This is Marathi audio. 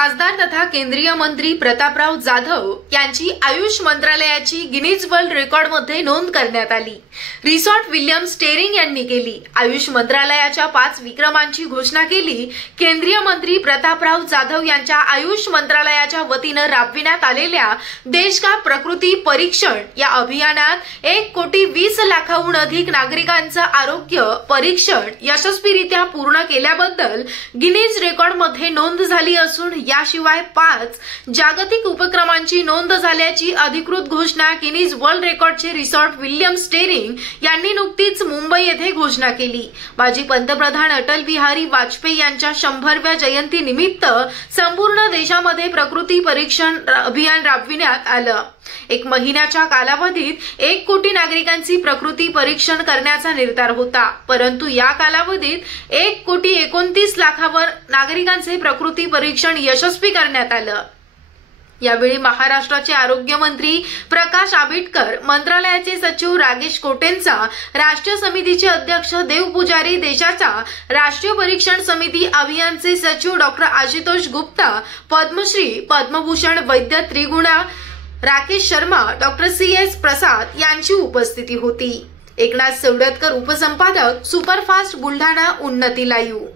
खासदार तथा केंद्रीय मंत्री प्रतापराव जाधव यांची आयुष मंत्रालयाची गिनीज वर्ल्ड रेकॉर्डमध्ये नोंद करण्यात आली। रिसॉर्ट विल्यम स्टेरिंग यांनी केली। आयुष मंत्रालयाच्या 5 विक्रमांची घोषणा केली। केंद्रीय मंत्री प्रतापराव जाधव यांच्या आयुष मंत्रालयाच्या वतीनं राबविण्यात आलेल्या देश का प्रकृती परीक्षण या अभियानात 1,20,00,000हून अधिक नागरिकांचं आरोग्य परीक्षण यशस्वीरित्या पूर्ण केल्याबद्दल गिनीज रेकॉर्डमध्ये नोंद झाली असून याशिवाय 5 जागतिक उपक्रमांची नोंद झाल्याची अधिकृत घोषणा गिनीज वर्ल्ड रेकॉर्डचे रिसॉर्ट विल्यम स्टेरिंग यांनी नुकतीच मुंबई येथे घोषणा केली। माजी पंतप्रधान अटल बिहारी वाजपेयी यांच्या 100व्या जयंतीनिमित्त संपूर्ण देशामध्ये प्रकृती परीक्षण अभियान राबविण्यात आलं। 1 महिन्याच्या कालावधीत 1 कोटी नागरिकांची प्रकृती परीक्षण करण्याचा निर्धार होता, परंतु या कालावधीत 1,29,00,000वर नागरिकांचे प्रकृती परीक्षण यशस्वी करण्यात आलं। यावेळी महाराष्ट्राचे आरोग्य मंत्री प्रकाश आंबेडकर, मंत्रालयाचे सचिव राजेश कोटेंचा, राष्ट्रीय समितीचे अध्यक्ष देव पुजारी, देशाचा राष्ट्रीय परीक्षण समिती अभियानचे सचिव डॉक्टर आशुतोष गुप्ता, पद्मश्री पद्मभूषण वैद्य त्रिगुणा राकेश शर्मा, डॉक्टर CS प्रसाद यांची उपस्थिती होती। एकनाथ सवडतकर, उपसंपादक, सुपरफास्ट बुलढाणा, उन्नती लाईव्ह।